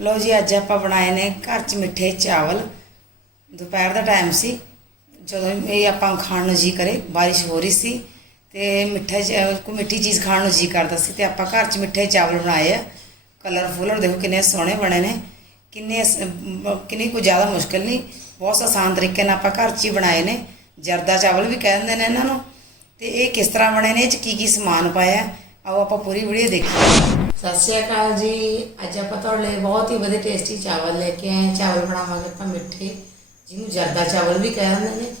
ਲੋ ਜੀ, ਅੱਜ ਆਪਾਂ ਬਣਾਏ ਨੇ ਘਰ 'ਚ ਮਿੱਠੇ ਚਾਵਲ। ਦੁਪਹਿਰ ਦਾ ਟਾਈਮ ਸੀ। ਜਦੋਂ ਇਹ ਆਪਾਂ ਖਾਣ ਨੂੰ ਜੀ ਕਰੇ, ਬਾਰਿਸ਼ ਹੋ ਰਹੀ ਸੀ ਤੇ ਮਿੱਠਾ ਚ- ਕੋਈ ਮਿੱਠੀ ਚੀਜ਼ ਖਾਣ ਨੂੰ ਜੀ ਕਰਦਾ ਸੀ ਤੇ ਆਪਾਂ ਘਰ 'ਚ ਮਿੱਠੇ ਚਾਵਲ ਬਣਾਏ ਆ। ਕਲਰਫੁਲ ਔਰ ਦੇਖੋ ਕਿੰਨੇ ਸੋਹਣੇ ਬਣੇ ਨੇ। ਕਿੰਨੇ ਅਸ- ਕਿੰਨੀ ਕੋਈ ਜ਼ਿਆਦਾ ਮੁਸ਼ਕਿਲ ਨਹੀਂ, ਬਹੁਤ ਆਸਾਨ ਤਰੀਕੇ ਨਾਲ ਆਪਾਂ ਘਰ 'ਚ ਹੀ ਬਣਾਏ ਨੇ। ਜਰਦਾ ਚਾਵਲ ਵੀ ਕਹਿ ਦਿੰਦੇ ਨੇ ਇਹਨਾਂ ਨੂੰ। ਤੇ ਇਹ ਕਿਸ ਤਰ੍ਹਾਂ ਬਣੇ ਨੇ, ਇਹ 'ਚ ਕੀ ਕੀ ਸਮਾਨ ਪਾਇਆ? ਆਓ ਆਪਾਂ ਪੂਰੀ ਵੀਡੀਓ ਦੇਖੀਏ। ਸਤਿ ਸ਼੍ਰੀ ਅਕਾਲ ਜੀ। ਅੱਜ ਆਪਾਂ ਤੁਹਾਡੇ ਲਈ ਬਹੁਤ ਹੀ ਵਧੀਆ ਟੇਸਟੀ ਚਾਵਲ ਲੈ ਕੇ ਆਏ। ਚਾਵਲ ਬਣਾਵਾਂਗੇ ਆਪਾਂ ਮਿੱਠੇ। ਜਿਹਨੂੰ ਜਰਦਾ ਚਾਵਲ ਵੀ ਕਹਿ ਦਿੰਦੇ ਨੇ।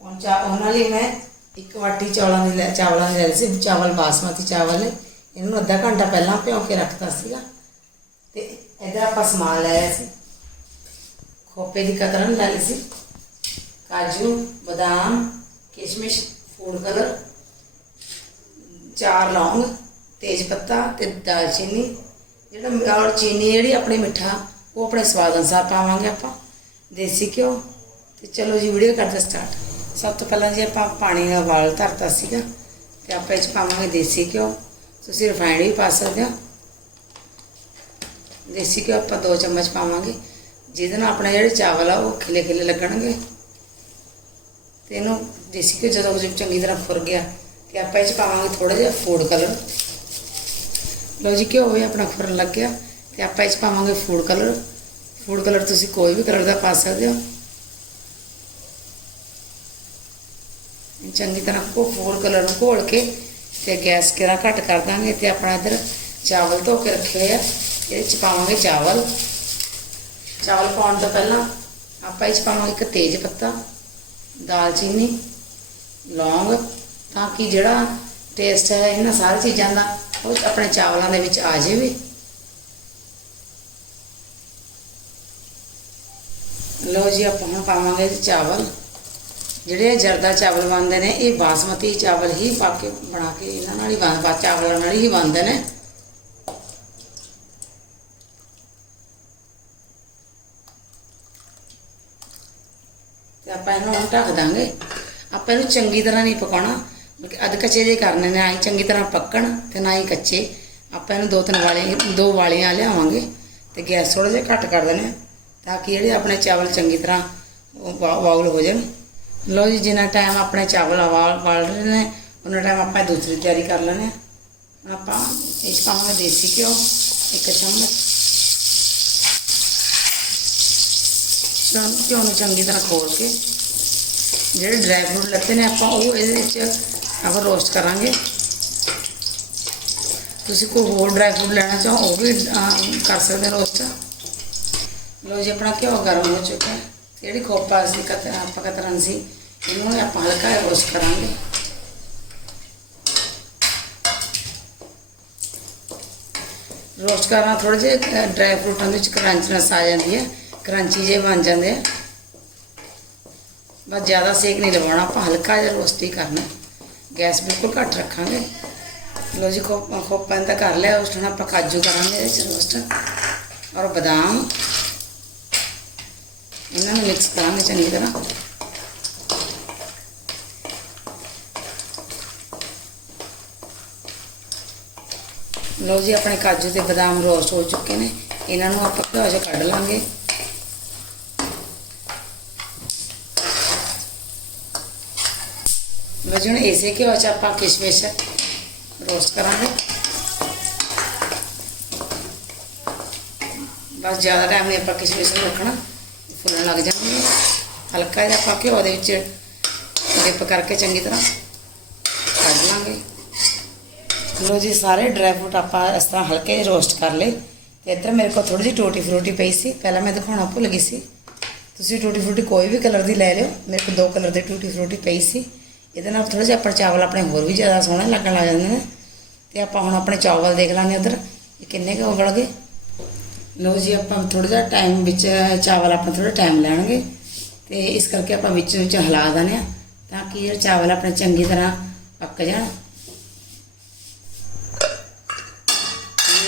ਉਹ ਚਾ ਉਹਨਾਂ ਲਈ ਮੈਂ ਇੱਕ ਵਾਟੀ ਚਾਵਲਾਂ ਦੀ ਲੈ ਚਾਵਲਾਂ ਦੀ ਲੈ ਲਈ ਸੀ। ਚਾਵਲ ਬਾਸਮਤੀ ਚਾਵਲ ਨੇ। ਇਹਨੂੰ ਅੱਧਾ ਘੰਟਾ ਪਹਿਲਾਂ ਭਿਓ ਕੇ ਰੱਖਤਾ ਸੀਗਾ। ਤੇ ਇਹਦਾ ਆਪਾਂ ਸਮਾਨ ਲੈ ਆਏ ਸੀ। ਖੋਪੇ ਦੀ ਕਤਰਨ ਲੈ ਲਈ ਸੀ। ਕਾਜੂ, ਬਦਾਮ, ਕਿਸ਼ਮਿਸ਼ ਫੂਡ ਕਲਰ ਚਾਰ ਲੌਂਗ, ਤੇਜ ਪੱਤਾ ਤੇ ਦਾਲਚੀਨੀ ਜਿਹੜਾ ਔਰ ਚੀਨੀ ਜਿਹੜੀ ਆਪਣੀ ਮਿੱਠਾ, ਉਹ ਆਪਣੇ ਸਵਾਦ ਅਨੁਸਾਰ ਪਾਵਾਂਗੇ ਆਪਾਂ। ਦੇਸੀ ਘਿਓ। ਤੇ ਚਲੋ ਜੀ, ਵੀਡੀਓ ਕਰਦੇ ਸਟਾਰਟ ਸਭ ਤੋਂ ਪਹਿਲਾਂ ਜੀ ਆਪਾਂ ਪਾਣੀ ਦਾ ਉਬਾਲ ਧਰਤਾ ਸੀਗਾ। ਤੇ ਆਪਾਂ ਇਹ ਚ ਪਾਵਾਂਗੇ ਦੇਸੀ ਘਿਓ। ਤੁਸੀਂ ਰਿਫਾਈਨਡ ਵੀ ਪਾ ਸਕਦੇ ਹੋ। ਦੇਸੀ ਘਿਓ ਆਪਾਂ 2 ਚਮਚ ਪਾਵਾਂਗੇ। ਜਿਹਦੇ ਨਾਲ ਆਪਣੇ ਜਿਹੜੇ ਚਾਵਲ ਆ, ਉਹ ਖਿਲੇ ਖਿਲੇ ਲੱਗਣਗੇ। ਤੇ ਇਹਨੂੰ ਦੇਸੀ ਘਿਓ ਜਦੋਂ ਜਦੋਂ ਚੰਗੀ ਤਰ੍ਹਾਂ ਫੁਰ ਗਿਆ ਤੇ ਆਪਾਂ ਇਹ ਚ ਪਾਵਾਂਗੇ ਥੋੜਾ ਜਿਹਾ ਫੂਡ ਕਲਰ ਲਓ ਜੀ, ਘਿਓ ਵੀ ਆਪਣਾ ਫੁਰਨ ਲੱਗ ਗਿਆ। ਤੇ ਆਪਾਂ ਇਹ ਚ ਪਾਵਾਂਗੇ ਫੂਡ ਕਲਰ ਫੂਡ ਕਲਰ ਤੁਸੀਂ ਕੋਈ ਵੀ ਕਲਰ ਦਾ ਪਾ ਸਕਦੇ ਹੋ। ਚੰਗੀ ਤਰ੍ਹਾਂ ਕੋ ਫੂਡ ਕਲਰ ਨੂੰ ਘੋਲ ਕੇ ਤੇ ਗੈਸ ਕਿਹੜਾ ਘੱਟ ਕਰ ਦਾਂਗੇ ਤੇ ਆਪਣਾ ਇਧਰ ਚਾਵਲ ਧੋ ਕੇ ਰੱਖੇ ਹੋਏ ਆ। ਇਹਦੇ ਚ ਪਾਵਾਂਗੇ ਚਾਵਲ। ਚਾਵਲ ਪਾਉਣ ਤੋਂ ਪਹਿਲਾਂ ਆਪਾਂ ਇਹ ਚ ਪਾਵਾਂਗੇ ਇੱਕ ਤੇਜ ਪੱਤਾ, ਦਾਲਚੀਨੀ, ਲੌਂਗ ਤਾਂ ਕਿ ਜਿਹੜਾ ਟੇਸਟ ਹੈ ਇਹਨਾਂ ਸਾਰੀ ਚੀਜ਼ਾਂ ਦਾ, ਉਹ ਆਪਣੇ ਚਾਵਲਾਂ ਦੇ ਵਿੱਚ ਆ ਜਾਵੇ। ਲੋ ਜੀ, ਆਪਾਂ ਹੁਣ ਪਾਵਾਂਗੇ ਚਾਵਲ। ਜਿਹੜੇ ਜਰਦਾ ਚਾਵਲ ਬਣਦੇ ਨੇ, ਇਹ ਬਾਸਮਤੀ ਚਾਵਲ ਹੀ ਪਾ ਕੇ, ਬਣਾ ਕੇ ਇਹਨਾਂ ਨਾਲ ਹੀ ਬਣ ਚਾਵਲਾਂ ਨਾਲ ਹੀ ਬਣਦੇ ਨੇ। ਤੇ ਆਪਾਂ ਇਹਨੂੰ ਹੁਣ ਢੱਕ ਦਾਂਗੇ। ਆਪਾਂ ਇਹਨੂੰ ਚੰਗੀ ਤਰ੍ਹਾਂ ਨਹੀਂ ਪਕਾਉਣਾ। ਅੱਧ ਕੱਚੇ ਜੇ ਕਰਨੇ ਨੇ ਆਈ ਚੰਗੀ ਤਰ੍ਹਾਂ ਪੱਕਣ ਤੇ ਨਾ ਹੀ ਕੱਚੇ। ਆਪਾਂ ਇਹਨੂੰ ਦੋ ਤਿੰਨ ਵਾਲੇ, ਦੋ ਵਾਲੀਆਂ ਲਿਆਵਾਂਗੇ ਤੇ ਗੈਸ ਥੋੜਾ ਜਿਹਾ ਘੱਟ ਕਰ ਦੇਣਾ ਤਾਂ ਕਿ ਜਿਹੜੇ ਆਪਣੇ ਚਾਵਲ ਚੰਗੀ ਤਰ੍ਹਾਂ ਵਾਉਲ ਹੋ ਜਾਣ। ਲਓ ਜੀ, ਜਿੰਨਾ ਟਾਈਮ ਆਪਣੇ ਚਾਵਲ ਵਾਲ ਰਹੇ ਨੇ, ਉਹਨਾਂ ਟਾਈਮ ਆਪਾਂ ਦੂਸਰੀ ਤਿਆਰੀ ਕਰ ਲੈਣੇ ਹੁਣ ਆਪਾਂ ਇਸ ਪਾਵਾਂਗੇ ਦੇਸੀ ਘਿਓ, ਇੱਕ ਚਮਚ। ਚੰ ਘਿਓ ਨੂੰ ਚੰਗੀ ਤਰ੍ਹਾਂ ਖੋਲ ਕੇ, ਜਿਹੜੇ ਡਰਾਈ ਫਰੂਟ ਲੱਤੇ ਨੇ ਆਪਾਂ ਉਹ ਇਹਦੇ ਵਿੱਚ ਆਪਾਂ ਰੋਸਟ ਕਰਾਂਗੇ ਤੁਸੀਂ ਕੋਈ ਹੋਰ ਡਰਾਈ ਫਰੂਟ ਲੈਣਾ ਚਾਹੋ ਉਹ ਵੀ ਅਹ, ਕਰ ਸਕਦੇ ਰੋਸਟ ਲੋ ਜੀ ਆਪਣਾ ਘਿਓ ਗਰਮ ਹੋ ਚੁੱਕਾ ਹੈ ਜਿਹੜੀ ਖੋਪਾ ਸੀ ਕਤ ਆਪਾਂ ਕਤਰਨ ਸੀ ਇਹਨੂੰ ਆਪਾਂ ਹਲਕਾ ਜਿਹਾ ਰੋਸਟ ਕਰਾਂਗੇ ਰੋਸਟ ਕਰਨਾ ਥੋੜੇ ਜਿਹੇ ਡਰਾਈ ਫਰੂਟਾਂ ਦੇ ਵਿੱਚ ਕਰੰਚਨੈਸ ਆ ਜਾਂਦੀ ਹੈ ਕਰੰਚੀ ਜੇ ਬਣ ਜਾਂਦੇ ਆ ਬਸ ਜ਼ਿਆਦਾ ਸੇਕ ਨਹੀਂ ਲਵਾਉਣਾ ਆਪਾਂ ਹਲਕਾ ਜਿਹਾ ਰੋਸਟ ਹੀ ਕਰਨਾ ਗੈਸ ਬਿਲਕੁਲ ਘੱਟ ਰੱਖਾਂਗੇ ਲੋ ਜੀ ਖੋ ਖੋਪਾਂ ਦਾ ਕਰ ਲਿਆ ਉਸ ਨਾਲ ਆਪਾਂ ਕਾਜੂ ਕਰਾਂਗੇ ਇਹਦੇ ਚ ਰੋਸਟ ਔਰ ਬਦਾਮ ਇਹਨਾਂ ਨੂੰ ਮਿਕਸ ਕਰਾਂਗੇ ਚੰਗੀ ਤਰ੍ਹਾਂ ਲੋ ਜੀ ਆਪਣੇ ਕਾਜੂ ਤੇ ਬਦਾਮ ਰੋਸਟ ਹੋ ਚੁੱਕੇ ਨੇ ਇਹਨਾਂ ਨੂੰ ਆਪਾਂ ਘਿਓ 'ਚ ਕੱਢ ਲਾਂਗੇ ਲੋ ਜੀ ਹੁਣ ਇਸੇ ਘਿਓ 'ਚ ਆਪਾਂ ਕਿਸ਼ਮਿਸ਼ ਰੋਸਟ ਕਰਾਂਗੇ। ਬਸ ਜ਼ਿਆਦਾ ਟਾਈਮ ਨਹੀਂ ਆਪਾਂ ਕਿਸ਼ਮਿਸ਼ ਨੂੰ ਰੱਖਣਾ, ਫੁੱਲਣ ਲੱਗ ਜਾਣਗੇ ਹਲਕਾ ਜਿਹਾ ਆਪਾਂ ਘਿਓ ਦੇ ਵਿੱਚ ਡਿਪ ਕਰਕੇ ਚੰਗੀ ਤਰ੍ਹਾਂ ਕੱਢ ਲਾਂਗੇ। ਲੋ ਜੀ, ਸਾਰੇ ਡਰਾਈ ਫਰੂਟ ਆਪਾਂ ਇਸ ਤਰ੍ਹਾਂ ਹਲਕੇ ਜਿਹੇ ਰੋਸਟ ਕਰ ਲਏ। ਤੇ ਇੱਧਰ ਮੇਰੇ ਕੋਲ ਥੋੜੀ ਜਿਹੀ ਟੋਟੀ ਫਰੂਟੀ ਪਈ ਸੀ। ਪਹਿਲਾਂ ਮੈਂ ਦਿਖਾਉਣਾ ਭੁੱਲ ਗਈ ਸੀ। ਤੁਸੀਂ ਟੂਟੀ ਫਰੂਟੀ ਕੋਈ ਵੀ ਕਲਰ ਦੀ ਲੈ ਲਿਓ। ਮੇਰੇ ਕੋਲ ਦੋ ਕਲਰ ਦੀ ਟੂਟੀ ਫਰੂਟੀ ਪਈ ਸੀ। ਇਹਦੇ ਨਾਲ ਥੋੜਾ ਜਿਹਾ ਆਪਾਂ ਚਾਵਲ ਆਪਣੇ ਹੋਰ ਵੀ ਜ਼ਿਆਦਾ ਸੋਹਣੇ ਲੱਗਣ ਲੱਗ ਜਾਂਦੇ ਨੇ। ਤੇ ਆਪਾਂ ਹੁਣ ਆਪਣੇ ਚਾਵਲ ਦੇਖ ਲਾਂਗੇ ਉਧਰ। ਕਿੰਨੇ ਕੁ ਉਬਲ ਗਏ। ਲਓ ਜੀ, ਆਪਾਂ ਥੋੜਾ ਜਿਹਾ ਟਾਈਮ ਵਿੱਚ ਚਾਵਲ ਆਪਾਂ ਥੋੜਾ ਟਾਈਮ ਲੈਣਗੇ। ਤੇ ਇਸ ਕਰਕੇ ਆਪਾਂ ਵਿੱਚ ਵਿੱਚ ਹਿਲਾ ਦਿੰਦੇ ਆ ਤਾਂ ਕਿ ਇਹ ਚਾਵਲ ਆਪਣੇ ਚੰਗੀ ਤਰ੍ਹਾਂ ਪੱਕ ਜਾਣ।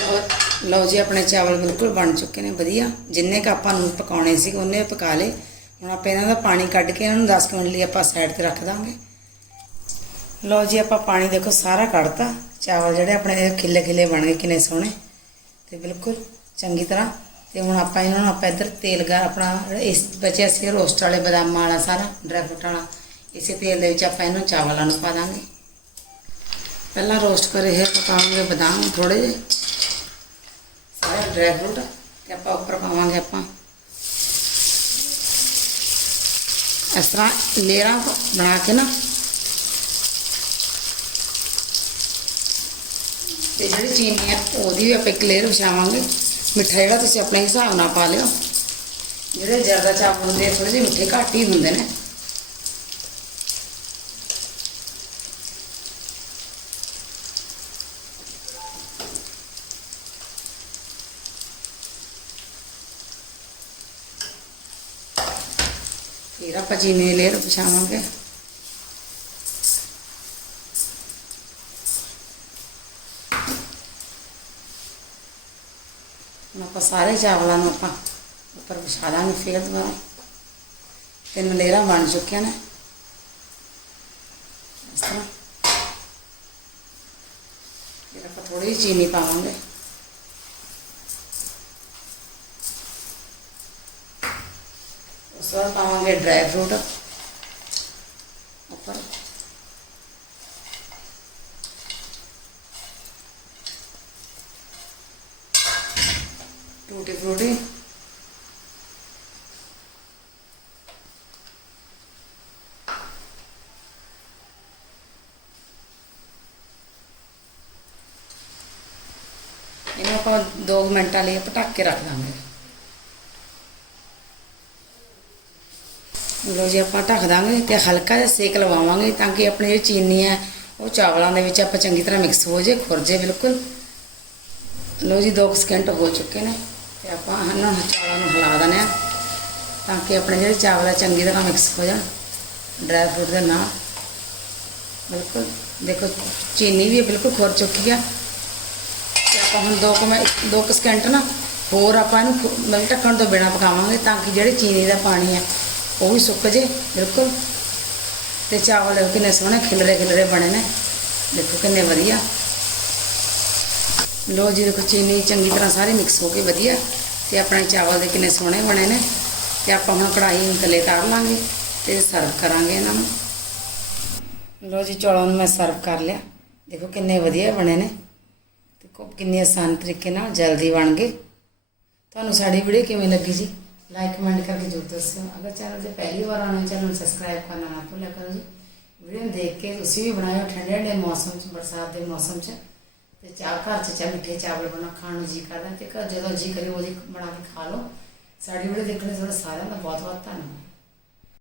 ਲਓ- ਲਓ ਜੀ, ਆਪਣੇ ਚਾਵਲ ਬਿਲਕੁਲ ਬਣ ਚੁੱਕੇ ਨੇ, ਵਧੀਆ। ਜਿੰਨੇ ਕ ਆਪਾਂ ਨੂੰ ਪਕਾਉਣੇ ਸੀ, ਉਹਨੇ ਪਕਾ ਲਏ। ਹੁਣ ਆਪਾਂ ਇਹਨਾਂ ਦਾ ਪਾਣੀ ਕੱਢ ਕੇ ਇਹਨਾਂ ਨੂੰ 10 ਮਿੰਟ ਲਈ ਆਪਾਂ ਸਾਈਡ ਤੇ ਰੱਖ ਦਾਂਗੇ। ਲਓ ਜੀ, ਆਪਾਂ ਪਾਣੀ ਦੇਖੋ, ਸਾਰਾ ਕੱਢਤਾ। ਚਾਵਲ ਜਿਹੜੇ ਆਪਣੇ ਖਿੱਲੇ ਖਿੱਲੇ ਬਣ ਗਏ, ਕਿੰਨੇ ਸੋਹਣੇ। ਤੇ ਬਿਲਕੁਲ ਚੰਗੀ ਤਰ੍ਹਾਂ। ਤੇ ਹੁਣ ਆਪਾਂ ਇਹਨਾਂ ਨੂੰ ਆਪਾਂ ਇੱਧਰ ਤੇਲ ਗਾ, ਆਪਣਾ ਇਸ ਬਚਿਆ ਸੀ ਰੋਸਟ ਵਾਲੇ ਬਦਾਮਾਂ ਵਾਲਾ ਸਾਰਾ, ਡਰਾਈ ਫਰੂਟ ਵਾਲਾ। ਇਸੇ ਤੇਲ ਦੇ ਵਿੱਚ ਆਪਾਂ ਇਹਨੂੰ ਚਾਵਲਾਂ ਨੂੰ ਪਾ ਦਾਂਗੇ। ਪਹਿਲਾਂ ਰੋਸਟ ਕਰੇ ਹੈ ਪਕਾਵਾਂਗੇ ਬਦਾਮ ਥੋੜੇ ਜਿਹੇ। ਸਾਰੇ ਡਰਾਈ ਫਰੂਟ ਤੇ ਆਪਾਂ ਉੱਪਰ ਪਾਵਾਂਗੇ ਆਪਾਂ। ਇਸ ਤਰ੍ਹਾਂ ਲੇਅਰਾਂ ਬਣਾ ਕੇ ਨਾ ਤੇ ਜਿਹੜੀ ਚੀਨੀ ਹੈ ਉਹਦੀ ਵੀ ਆਪਾਂ ਇੱਕ ਲੇਅਰ ਵਿਛਾਵਾਂਗੇ। ਮਿੱਠਾ ਜਿਹੜਾ ਤੁਸੀਂ ਆਪਣੇ ਹਿਸਾਬ ਨਾਲ ਪਾ ਲਿਓ। ਜਿਹੜੇ ਜ਼ਿਆਦਾ ਚਾਵਲ ਹੁੰਦੇ ਥੋੜੇ ਜਿਹੇ ਮਿੱਠੇ ਘੱਟ ਹੀ ਹੁੰਦੇ ਨੇ। ਫਿਰ ਆਪਾਂ ਚੀਨੀ ਦੀ ਲੇਅਰ ਵਿਛਾਵਾਂਗੇ। ਆਪਾਂ ਸਾਰੇ ਚਾਵਲਾਂ ਨੂੰ ਆਪਾਂ ਉੱਪਰ ਵਿਛਾ ਦਾਂਗੇ ਫਿਰ ਦੁਬਾਰਾ। ਤਿੰਨ ਲੇਅਰਾਂ ਬਣ ਚੁੱਕੀਆਂ ਨੇ। ਇਸ ਤਰ੍ਹਾਂ। ਫਿਰ ਆਪਾਂ ਥੋੜੀ ਜਿਹੀ ਚੀਨੀ ਪਾਵਾਂਗੇ। ਉਸ ਤੋਂ ਬਾਅਦ ਪਾਵਾਂਗੇ ਡਰਾਈ ਫਰੂਟ। ਉੱਪਰ। ਟੂਟੀ ਫਰੂਟੀ ਇਹਨੂੰ ਆਪਾਂ 2 ਮਿੰਟਾਂ ਲਈ ਪਟਕ ਕੇ ਰੱਖ ਦਾਂਗੇ ਲੋ ਜੀ, ਆਪਾਂ ਢੱਕ ਦਾਂਗੇ ਤੇ ਹਲਕਾ ਜਿਹਾ ਸੇਕ ਲਵਾਵਾਂਗੇ ਤਾਂ ਕਿ ਆਪਣੀ ਜਿਹੜੀ ਚੀਨੀ ਹੈ, ਉਹ ਚਾਵਲਾਂ ਦੇ ਵਿੱਚ ਆਪਾਂ ਚੰਗੀ ਤਰ੍ਹਾਂ ਮਿਕਸ ਹੋ ਜੇ ਖੁਰ ਜੇ ਬਿਲਕੁਲ। ਲੋ ਜੀ 2 ਸਕਿੰਟ ਹੋ ਚੁੱਕੇ ਨੇ। ਤੇ ਆਪਾਂ ਇਹਨਾਂ ਨੂੰ ਚਾਵਲਾਂ ਨੂੰ ਹਿਲਾ ਦਿੰਦੇ ਹਾਂ ਤਾਂ ਕਿ ਆਪਣੇ ਜਿਹੜੇ ਚਾਵਲ ਆ ਚੰਗੀ ਤਰ੍ਹਾਂ ਮਿਕਸ ਹੋ ਜਾਣ। ਡਰਾਈ ਫਰੂਟ ਦੇ ਨਾਲ। ਬਿਲਕੁਲ। ਦੇਖੋ, ਚੀਨੀ ਵੀ ਬਿਲਕੁਲ ਖੁਰ ਚੁੱਕੀ ਆ। ਤੇ ਆਪਾਂ ਹੁਣ 2 ਕੁ ਮਿੰਟ 2 ਸਕਿੰਟ ਨਾ ਹੋਰ ਆਪਾਂ ਇਹਨੂੰ ਖੁ- ਮਤਲਬ ਢੱਕਣ ਤੋਂ ਬਿਨਾ ਪਕਾਵਾਂਗੇ ਤਾਂ ਕਿ ਜਿਹੜੇ ਚੀਨੀ ਦਾ ਪਾਣੀ ਆ, ਉਹ ਵੀ ਸੁੱਕ ਜੇ। ਬਿਲਕੁਲ। ਤੇ ਚਾਵਲ ਕਿੰਨੇ ਸੋਹਣੇ ਖਿਲਰੇ ਖਿਲਰੇ ਬਣੇ ਨੇ। ਦੇਖੋ ਕਿੰਨੇ ਵਧੀਆ। ਲੋ ਜੀ, ਦੇਖੋ ਚੀਨੀ ਚੰਗੀ ਤਰ੍ਹਾਂ ਸਾਰੇ ਮਿਕਸ ਹੋ ਗਏ ਵਧੀਆ। ਤੇ ਆਪਣੇ ਚਾਵਲ ਦੇ ਕਿੰਨੇ ਸੋਹਣੇ ਬਣੇ ਨੇ। ਤੇ ਆਪਾਂ ਹੁਣ ਕੜਾਹੀ ਨੂੰ ਥੱਲੇ ਤਾਰ ਲਾਂਗੇ ਤੇ ਸਰਵ ਕਰਾਂਗੇ ਇਹਨਾਂ ਨੂੰ। ਲੋ ਜੀ, ਚੌਲਾਂ ਨੂੰ ਮੈਂ ਸਰਵ ਕਰ ਲਿਆ। ਦੇਖੋ ਕਿੰਨੇ ਵਧੀਆ ਬਣੇ ਨੇ। ਦੇਖੋ ਕਿੰਨੇ ਆਸਾਨ ਤਰੀਕੇ ਨਾਲ ਜਲਦੀ ਬਣ ਗਏ। ਤੁਹਾਨੂੰ ਸਾਡੀ ਵੀਡੀਓ ਕਿਵੇਂ ਲੱਗੀ ਜੀ? ਲਾਈਕ ਕਮੈਂਟ ਕਰਕੇ ਜ਼ਰੂਰ ਦੱਸਿਓ। ਅਗਰ ਚੈਨਲ ਤੇ ਪਹਿਲੀ ਵਾਰ ਆਉਣਾ ਚੈਨਲ ਨੂੰ ਸਬਸਕ੍ਰਾਈਬ ਕਰਨਾ ਨਾ ਭੁੱਲਿਆ ਕਰੋ ਜੀ। ਵੀਡੀਓ ਨੂੰ ਦੇਖ ਕੇ ਤੁਸੀਂ ਵੀ ਬਣਾਇਓ ਠੰਡੇ ਠੰਡੇ ਮੌਸਮ 'ਚ, ਬਰਸਾਤ ਦੇ ਮੌਸਮ 'ਚ। ਤੇ ਚਾਹ ਘਰ 'ਚ ਚਾਹ ਮਿੱਠੇ ਚਾਵਲ ਬਣਾ ਖਾਣ ਨੂੰ ਜੀ ਕਰਦਾ, ਤੇ ਘਰ ਜਦੋਂ ਜੀ ਕਰੇ ਉਹਦੀ ਬਣਾ ਕੇ ਖਾ ਲਓ। ਸਾਡੀ ਵੀਡੀਓ ਦੇਖਣ ਲਈ ਤੁਹਾਡਾ ਸਾਰਿਆਂ ਦਾ ਬਹੁਤ ਬਹੁਤ ਧੰਨਵਾਦ।